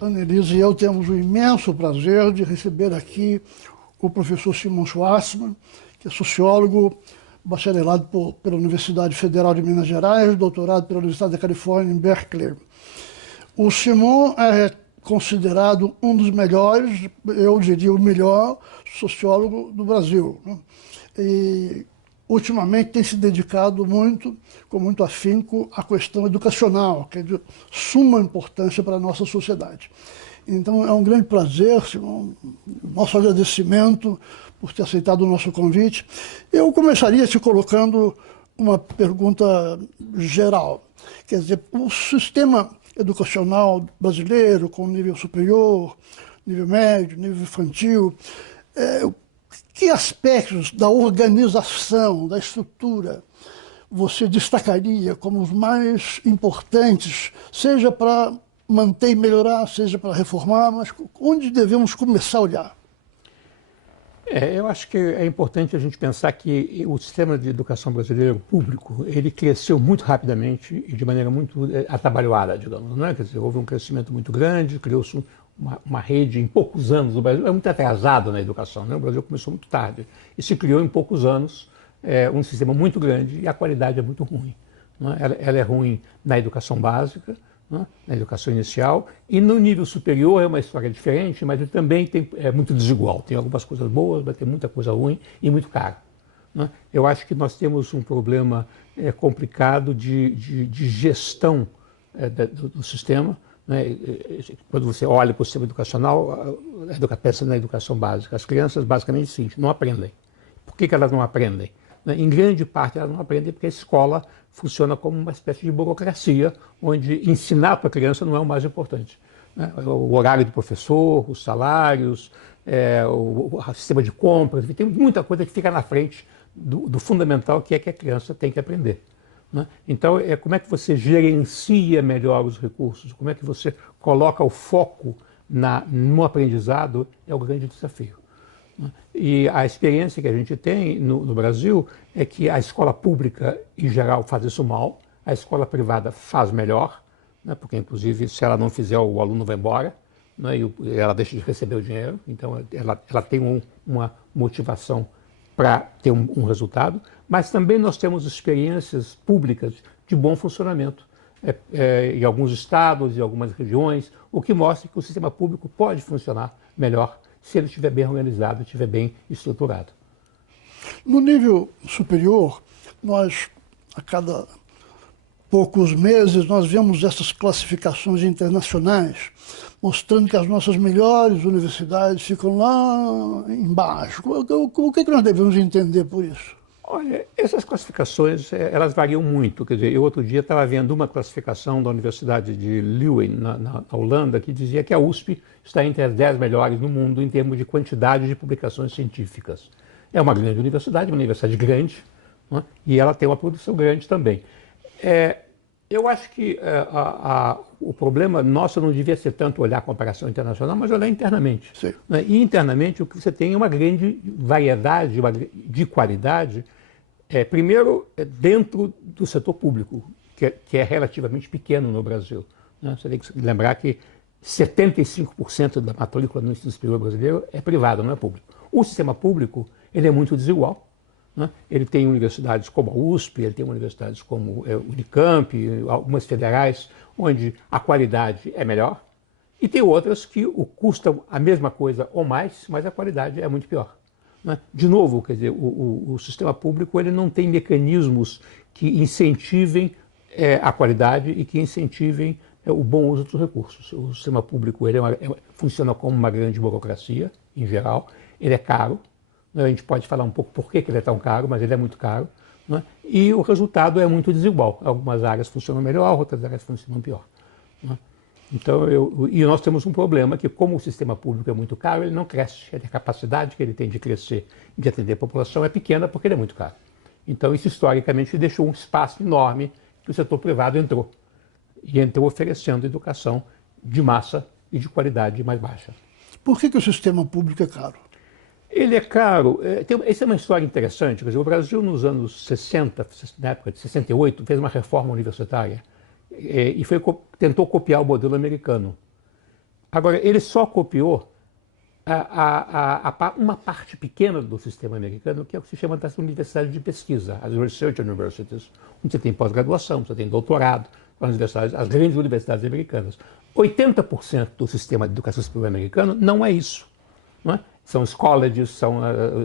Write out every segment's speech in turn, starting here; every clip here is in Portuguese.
Annelise e eu temos o imenso prazer de receber aqui o professor Simon Schwarzman, que é sociólogo, bacharelado pela Universidade Federal de Minas Gerais, doutorado pela Universidade da Califórnia em Berkeley. O Simon é considerado um dos melhores, eu diria o melhor sociólogo do Brasil, né? E ultimamente tem se dedicado muito, com muito afinco, à questão educacional, que é de suma importância para a nossa sociedade. Então é um grande prazer, Simon, nosso agradecimento por ter aceitado o nosso convite. Eu começaria te colocando uma pergunta geral. Quer dizer, o sistema educacional brasileiro, com nível superior, nível médio, nível infantil, que aspectos da organização, da estrutura, você destacaria como os mais importantes, seja para manter e melhorar, seja para reformar, mas onde devemos começar a olhar? Eu acho que é importante a gente pensar que o sistema de educação brasileiro público, ele cresceu muito rapidamente e de maneira muito atabalhoada, digamos, não é? Quer dizer, houve um crescimento muito grande, criou-se uma rede em poucos anos. O Brasil é muito atrasado na educação, né? O Brasil começou muito tarde e se criou em poucos anos um sistema muito grande e a qualidade é muito ruim, não é? Ela é ruim na educação básica, na educação inicial, e no nível superior é uma história diferente, mas ele também é muito desigual. Tem algumas coisas boas, mas tem muita coisa ruim e muito caro. Eu acho que nós temos um problema complicado de gestão do sistema. Quando você olha para o sistema educacional, pensa na educação básica. As crianças, basicamente, sim, não aprendem. Por que elas não aprendem? Em grande parte elas não aprendem porque a escola funciona como uma espécie de burocracia, onde ensinar para a criança não é o mais importante. O horário do professor, os salários, o sistema de compras, tem muita coisa que fica na frente do fundamental, que é que a criança tem que aprender. Então, como é que você gerencia melhor os recursos, como é que você coloca o foco no aprendizado é o grande desafio. E a experiência que a gente tem no Brasil é que a escola pública, em geral, faz isso mal, a escola privada faz melhor, porque, inclusive, se ela não fizer, o aluno vai embora, e ela deixa de receber o dinheiro, então ela tem uma motivação para ter um resultado, mas também nós temos experiências públicas de bom funcionamento em alguns estados, em algumas regiões, o que mostra que o sistema público pode funcionar melhor se ele estiver bem organizado, estiver bem estruturado. No nível superior, nós, a cada poucos meses, nós vemos essas classificações internacionais, mostrando que as nossas melhores universidades ficam lá embaixo. O que nós devemos entender por isso? Olha, essas classificações, elas variam muito. Quer dizer, eu outro dia estava vendo uma classificação da Universidade de Leuven, na Holanda, que dizia que a USP está entre as 10 melhores no mundo em termos de quantidade de publicações científicas. É uma grande universidade, uma universidade grande, e ela tem uma produção grande também. Eu acho que o problema nosso não devia ser tanto olhar a comparação internacional, mas olhar internamente. Sim. E internamente o que você tem é uma grande variedade de qualidade, primeiro dentro do setor público, que é relativamente pequeno no Brasil. Você tem que lembrar que 75% da matrícula no ensino superior brasileiro é privada, não é público. O sistema público ele é muito desigual. Ele tem universidades como a USP, ele tem universidades como o Unicamp, algumas federais, onde a qualidade é melhor, e tem outras que custam a mesma coisa ou mais, mas a qualidade é muito pior. De novo, quer dizer, o sistema público ele não tem mecanismos que incentivem a qualidade e que incentivem o bom uso dos recursos. O sistema público ele funciona como uma grande burocracia, em geral, ele é caro. A gente pode falar um pouco por que ele é tão caro, mas ele é muito caro. E o resultado é muito desigual. Algumas áreas funcionam melhor, outras áreas funcionam pior. Então, e nós temos um problema que, como o sistema público é muito caro, ele não cresce. A capacidade que ele tem de crescer, de atender a população, é pequena porque ele é muito caro. Então, isso historicamente deixou um espaço enorme que o setor privado entrou. E entrou oferecendo educação de massa e de qualidade mais baixa. Por que o sistema público é caro? Ele é caro. Essa é uma história interessante. Quer dizer, o Brasil, nos anos 60, na época de 68, fez uma reforma universitária e tentou copiar o modelo americano. Agora, ele só copiou uma parte pequena do sistema americano, que é o que se chama das universidades de pesquisa, as research universities, onde você tem pós-graduação, você tem doutorado, as grandes universidades americanas. 80% do sistema de educação superior americano não é isso. Não é? São os colleges, são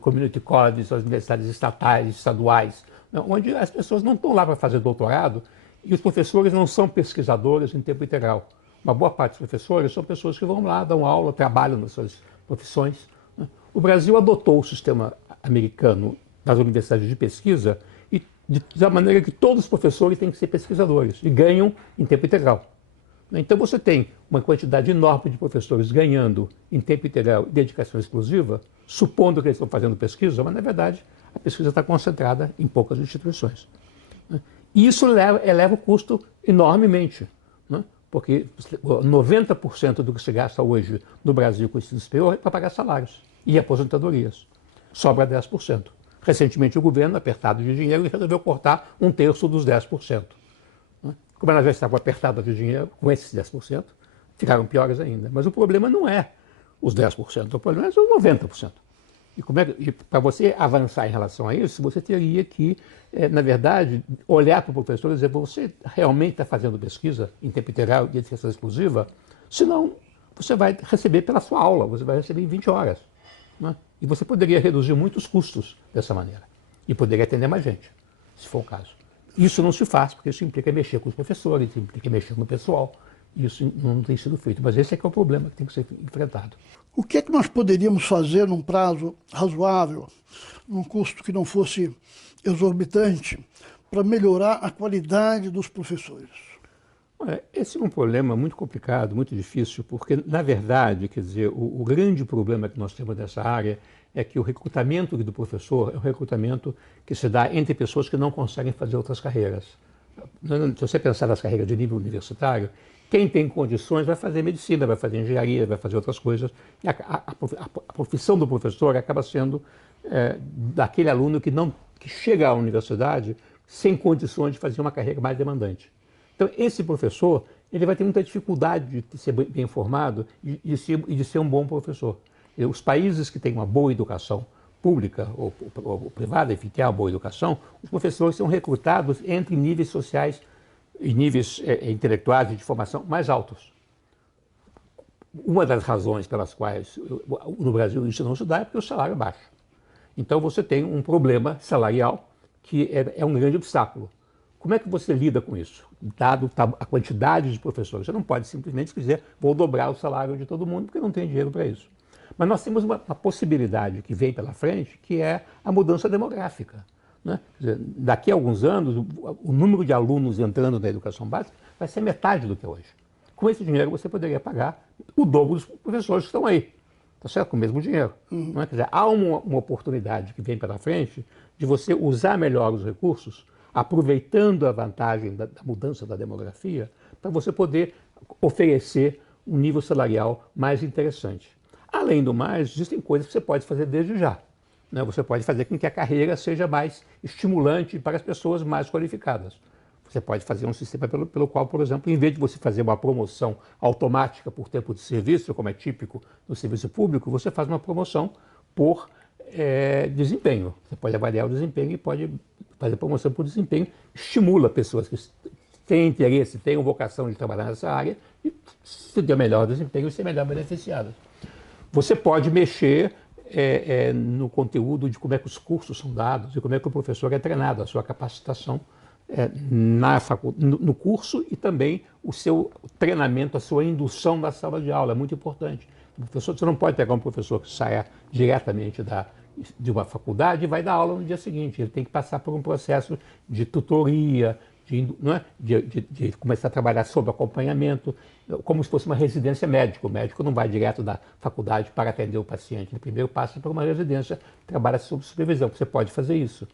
community colleges, são as universidades estatais, estaduais, onde as pessoas não estão lá para fazer doutorado e os professores não são pesquisadores em tempo integral. Uma boa parte dos professores são pessoas que vão lá, dão aula, trabalham nas suas profissões. O Brasil adotou o sistema americano das universidades de pesquisa e da maneira que todos os professores têm que ser pesquisadores e ganham em tempo integral. Então você tem uma quantidade enorme de professores ganhando em tempo integral e dedicação exclusiva, supondo que eles estão fazendo pesquisa, mas na verdade a pesquisa está concentrada em poucas instituições. E isso eleva o custo enormemente, né? Porque 90% do que se gasta hoje no Brasil com o ensino superior é para pagar salários e aposentadorias. Sobra 10%. Recentemente o governo, apertado de dinheiro, resolveu cortar 1/3 dos 10%. Como ela já estava apertada de dinheiro, com esses 10%, ficaram piores ainda. Mas o problema não é os 10%, o problema é os 90%. E para você avançar em relação a isso, você teria que, na verdade, olhar para o professor e dizer: você realmente está fazendo pesquisa em tempo integral e dedicação exclusiva? Senão, você vai receber pela sua aula, você vai receber em 20 horas. Né? E você poderia reduzir muitos custos dessa maneira. E poderia atender mais gente, se for o caso. Isso não se faz, porque isso implica mexer com os professores, implica mexer no pessoal. Isso não tem sido feito. Mas esse é que é o problema que tem que ser enfrentado. O que é que nós poderíamos fazer num prazo razoável, num custo que não fosse exorbitante, para melhorar a qualidade dos professores? Esse é um problema muito complicado, muito difícil, porque, na verdade, quer dizer, o grande problema que nós temos nessa área é que o recrutamento do professor é um recrutamento que se dá entre pessoas que não conseguem fazer outras carreiras. Se você pensar nas carreiras de nível universitário, quem tem condições vai fazer medicina, vai fazer engenharia, vai fazer outras coisas. E a profissão do professor acaba sendo daquele aluno que chega à universidade sem condições de fazer uma carreira mais demandante. Então, esse professor ele vai ter muita dificuldade de ser bem formado e de ser um bom professor. Os países que têm uma boa educação pública ou privada, enfim, que é uma boa educação, os professores são recrutados entre níveis sociais e níveis intelectuais e de formação mais altos. Uma das razões pelas quais no Brasil isso não se dá é porque o salário é baixo. Então você tem um problema salarial que é um grande obstáculo. Como é que você lida com isso? Dado a quantidade de professores, você não pode simplesmente dizer: vou dobrar o salário de todo mundo, porque não tem dinheiro para isso. Mas nós temos uma possibilidade que vem pela frente, que é a mudança demográfica. Né? Quer dizer, daqui a alguns anos, o número de alunos entrando na educação básica vai ser metade do que é hoje. Com esse dinheiro, você poderia pagar o dobro dos professores que estão aí. Tá certo? Com o mesmo dinheiro. Não é? Quer dizer, há uma oportunidade que vem pela frente de você usar melhor os recursos, aproveitando a vantagem da mudança da demografia, para você poder oferecer um nível salarial mais interessante. Além do mais, existem coisas que você pode fazer desde já. Né? Você pode fazer com que a carreira seja mais estimulante para as pessoas mais qualificadas. Você pode fazer um sistema pelo qual, por exemplo, em vez de você fazer uma promoção automática por tempo de serviço, como é típico no serviço público, você faz uma promoção por desempenho. Você pode avaliar o desempenho e pode fazer promoção por desempenho. Estimula pessoas que têm interesse, têm vocação de trabalhar nessa área e, se der melhor desempenho, ser melhor beneficiadas. Você pode mexer no conteúdo de como é que os cursos são dados e como é que o professor é treinado, a sua capacitação no curso e também o seu treinamento, a sua indução na sala de aula, é muito importante. Você não pode pegar um professor que saia diretamente de uma faculdade e vai dar aula no dia seguinte. Ele tem que passar por um processo de tutoria, de começar a trabalhar sob acompanhamento, como se fosse uma residência médica. O médico não vai direto da faculdade para atender o paciente. Ele primeiro passa por uma residência, trabalha sob supervisão. Você pode fazer isso.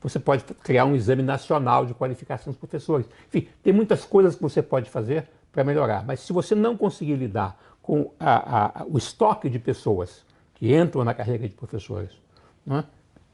Você pode criar um exame nacional de qualificação dos professores. Enfim, tem muitas coisas que você pode fazer para melhorar. Mas se você não conseguir lidar com o estoque de pessoas que entram na carreira de professores, né,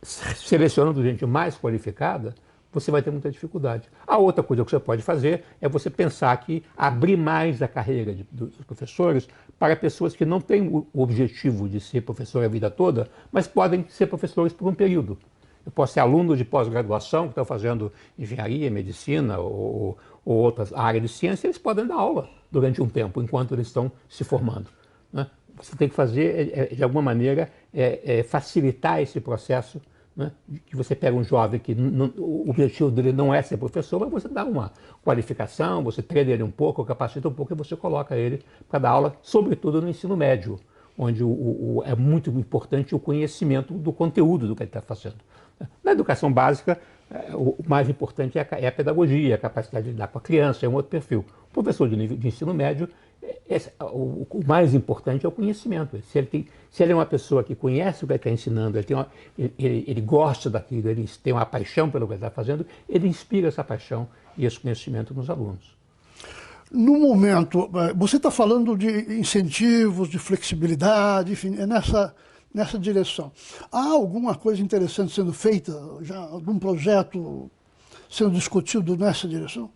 selecionando gente mais qualificada, você vai ter muita dificuldade. A outra coisa que você pode fazer é você pensar que abrir mais a carreira dos professores para pessoas que não têm o objetivo de ser professor a vida toda, mas podem ser professores por um período. Eu posso ser aluno de pós-graduação que estão fazendo engenharia, medicina ou outras áreas de ciência, eles podem dar aula durante um tempo, enquanto eles estão se formando, né? Você tem que fazer, de alguma maneira, facilitar esse processo, né? Que você pega um jovem que o objetivo dele não é ser professor, mas você dá uma qualificação, você treina ele um pouco, capacita um pouco e você coloca ele para dar aula, sobretudo no ensino médio, onde é muito importante o conhecimento do conteúdo do que ele está fazendo. Na educação básica, o mais importante é a pedagogia, a capacidade de lidar com a criança, é um outro perfil. O professor de ensino médio, o mais importante é o conhecimento. Se ele é uma pessoa que conhece o que ele está ensinando, ele gosta daquilo, ele tem uma paixão pelo que ele está fazendo, ele inspira essa paixão e esse conhecimento nos alunos. No momento, você está falando de incentivos, de flexibilidade, enfim, é nessa direção. Há alguma coisa interessante sendo feita, já algum projeto sendo discutido nessa direção?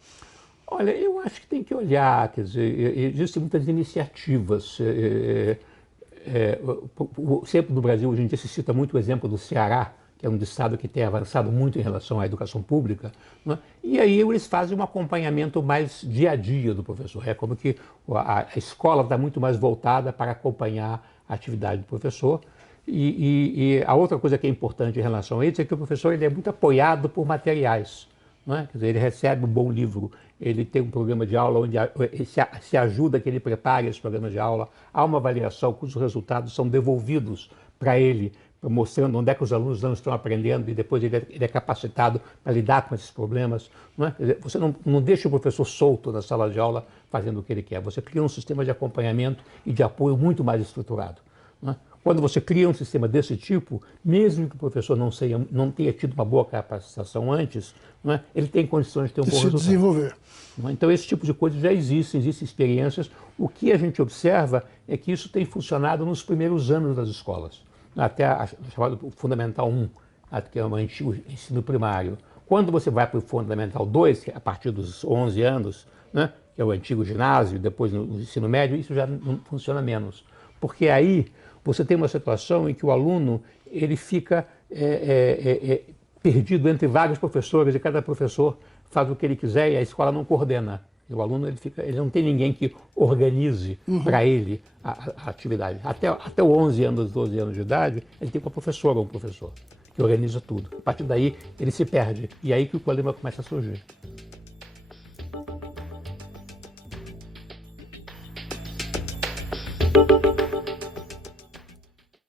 Olha, eu acho que tem que olhar, quer dizer, existem muitas iniciativas. Sempre no Brasil, hoje em dia, se cita muito o exemplo do Ceará, que é um estado que tem avançado muito em relação à educação pública, né? E aí eles fazem um acompanhamento mais dia a dia do professor. É como que a escola está muito mais voltada para acompanhar a atividade do professor. E a outra coisa que é importante em relação a isso é que o professor ele é muito apoiado por materiais. Não é? Quer dizer, ele recebe um bom livro, ele tem um programa de aula onde se ajuda que ele prepare esse programa de aula, há uma avaliação cujos resultados são devolvidos para ele, mostrando onde é que os alunos não estão aprendendo e depois ele é capacitado para lidar com esses problemas. Não é? Quer dizer, você não deixa o professor solto na sala de aula fazendo o que ele quer, você cria um sistema de acompanhamento e de apoio muito mais estruturado. Não é? Quando você cria um sistema desse tipo, mesmo que o professor não tenha tido uma boa capacitação antes, não é? Ele tem condições de ter um bom resultado. Desenvolver. Não é? Então, esse tipo de coisa já existem experiências. O que a gente observa é que isso tem funcionado nos primeiros anos das escolas, até a chamado Fundamental 1, que é o antigo ensino primário. Quando você vai para o Fundamental 2, que é a partir dos 11 anos, né, que é o antigo ginásio, depois no ensino médio, isso já não funciona menos. Porque aí você tem uma situação em que o aluno ele fica perdido entre vários professores e cada professor faz o que ele quiser e a escola não coordena. E o aluno ele não tem ninguém que organize para ele a atividade. Até os 11 anos, 12 anos de idade, ele tem uma professora ou um professor que organiza tudo. A partir daí ele se perde e é aí que o problema começa a surgir.